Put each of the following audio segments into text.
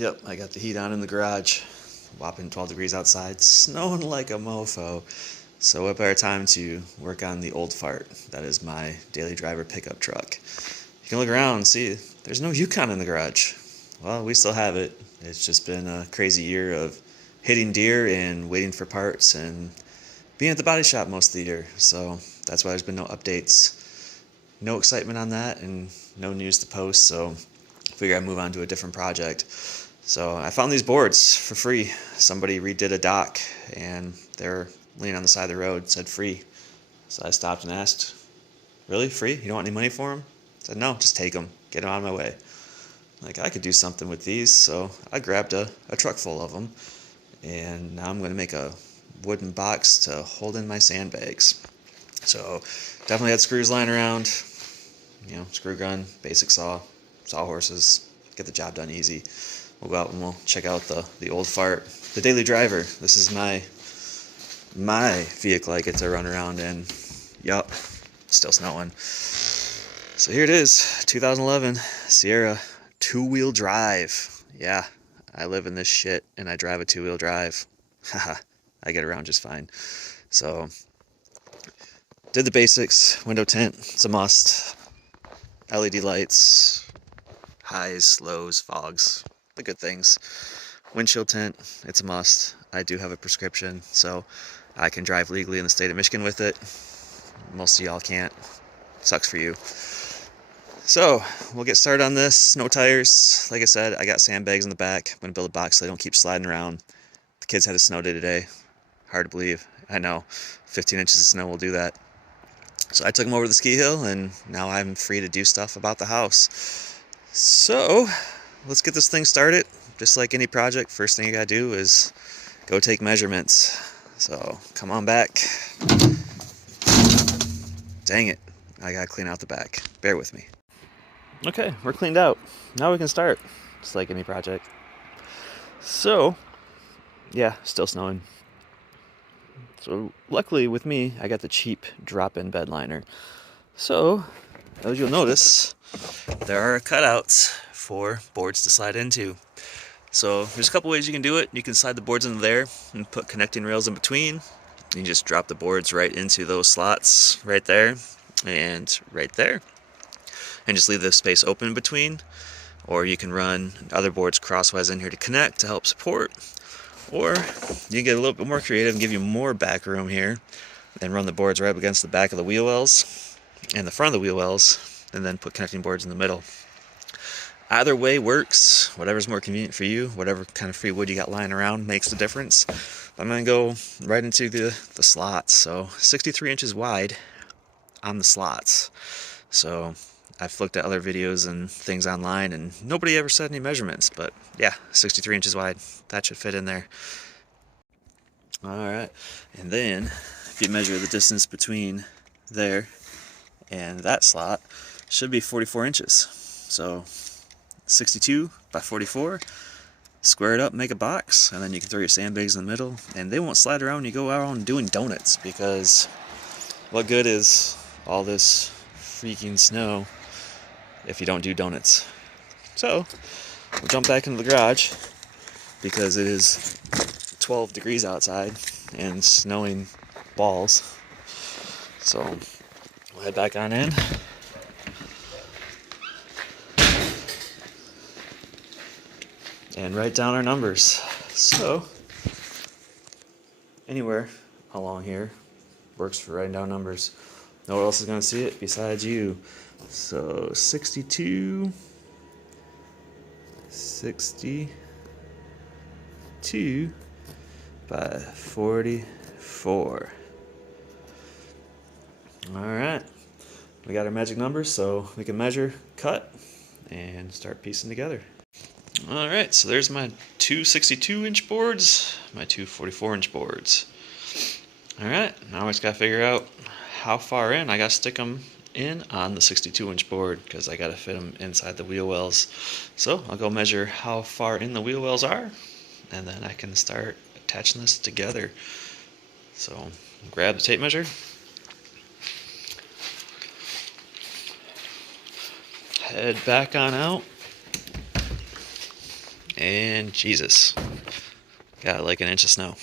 Yep, I got the heat on in the garage. Whopping 12 degrees outside, snowing like a mofo. So what better time to work on the old fart? That is my daily driver pickup truck. You can look around and see there's no Yukon in the garage. Well, we still have it. It's just been a crazy year of hitting deer and waiting for parts and being at the body shop most of the year. So that's why there's been no updates. No excitement on that and no news to post. So I figure I'd move on to a different project. So I found these boards for free. Somebody redid a dock and they're laying on the side of the road, said free. So I stopped and asked, really, free? You don't want any money for them? I said, no, just take them, get them out of my way. Like, I could do something with these, so I grabbed a truck full of them, and now I'm going to make a wooden box to hold in my sandbags. So definitely had screws lying around, screw gun, basic saw horses, get the job done easy. We'll go out and we'll check out the old fart, the daily driver. This is my vehicle I get to run around in. Yup, still snowing. So here it is, 2011 Sierra 2-wheel drive. Yeah, I live in this shit and I drive a 2-wheel drive. Haha, I get around just fine. So did the basics. Window tint, it's a must. LED lights, highs, lows, fogs, the good things. Windshield tint, it's a must. I do have a prescription, so I can drive legally in the state of Michigan with it. Most of y'all can't. Sucks for you. So we'll get started on this. No tires. Like I said, I got sandbags in the back. I'm going to build a box so they don't keep sliding around. The kids had a snow day today. Hard to believe. I know. 15 inches of snow will do that. So I took them over to the ski hill, and now I'm free to do stuff about the house. So let's get this thing started. Just like any project, first thing you gotta do is go take measurements. So come on back. Dang it, I gotta clean out the back. Bear with me. Okay, we're cleaned out. Now we can start, just like any project. So, yeah, still snowing. So luckily with me, I got the cheap drop-in bed liner. So, as you'll notice, there are cutouts for boards to slide into. So there's a couple ways you can do it. You can slide the boards into there and put connecting rails in between. You just drop the boards right into those slots right there and right there, and just leave the space open in between. Or you can run other boards crosswise in here to connect to help support. Or you can get a little bit more creative and give you more back room here and run the boards right up against the back of the wheel wells and the front of the wheel wells, and then put connecting boards in the middle. Either way works. Whatever's more convenient for you, whatever kind of free wood you got lying around makes the difference. I'm going to go right into the slots. So 63 inches wide on the slots. So I've looked at other videos and things online, and nobody ever said any measurements, but yeah, 63 inches wide, that should fit in there. Alright, and then if you measure the distance between there and that slot, should be 44 inches. So 62 by 44, square it up, make a box, and then you can throw your sandbags in the middle, and they won't slide around when you go around doing donuts, because what good is all this freaking snow if you don't do donuts? So we'll jump back into the garage because it is 12 degrees outside and snowing balls. So we'll head back on in. And write down our numbers. So anywhere along here works for writing down numbers. No one else is going to see it besides you. So 62 by 44. Alright, we got our magic numbers, so we can measure, cut, and start piecing together. Alright, so there's my two 62-inch boards, my two 44-inch boards. Alright, now I just gotta figure out how far in I gotta stick them in on the 62-inch board, because I gotta fit them inside the wheel wells. So I'll go measure how far in the wheel wells are, and then I can start attaching this together. So grab the tape measure, head back on out, And Jesus, got like an inch of snow.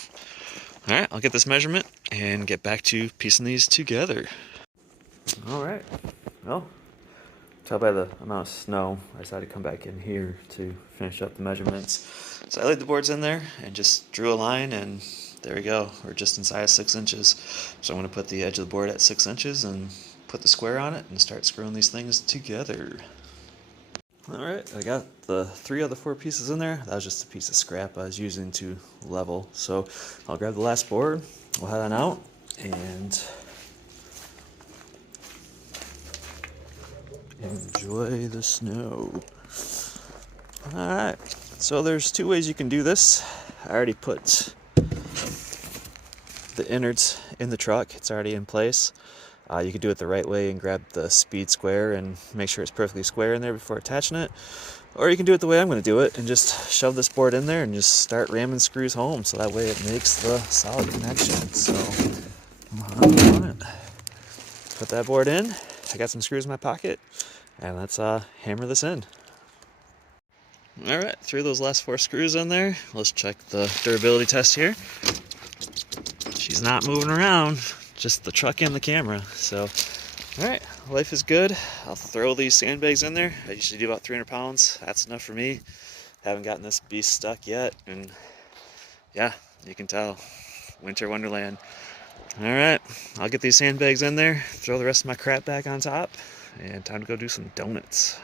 All right, I'll get this measurement and get back to piecing these together. All right, well, tell by the amount of snow, I decided to come back in here to finish up the measurements. So I laid the boards in there and just drew a line, and there we go. We're just inside of 6 inches. So I'm going to put the edge of the board at 6 inches and put the square on it and start screwing these things together. All right, I got the 3 of the 4 pieces in there. That was just a piece of scrap I was using to level. So I'll grab the last board, we'll head on out, and enjoy the snow. All right, so there's 2 ways you can do this. I already put the innards in the truck. It's already in place. You could do it the right way and grab the speed square and make sure it's perfectly square in there before attaching it. Or you can do it the way I'm going to do it and just shove this board in there and just start ramming screws home, so that way it makes the solid connection. So put that board in. I got some screws in my pocket, and let's hammer this in. All right, threw those last 4 screws in there. Let's check the durability test here. She's not moving around, just the truck and the camera. So, all right, life is good. I'll throw these sandbags in there. I usually do about 300 pounds. That's enough for me. Haven't gotten this beast stuck yet, and yeah, you can tell, winter wonderland. All right, I'll get these sandbags in there, throw the rest of my crap back on top, and time to go do some donuts.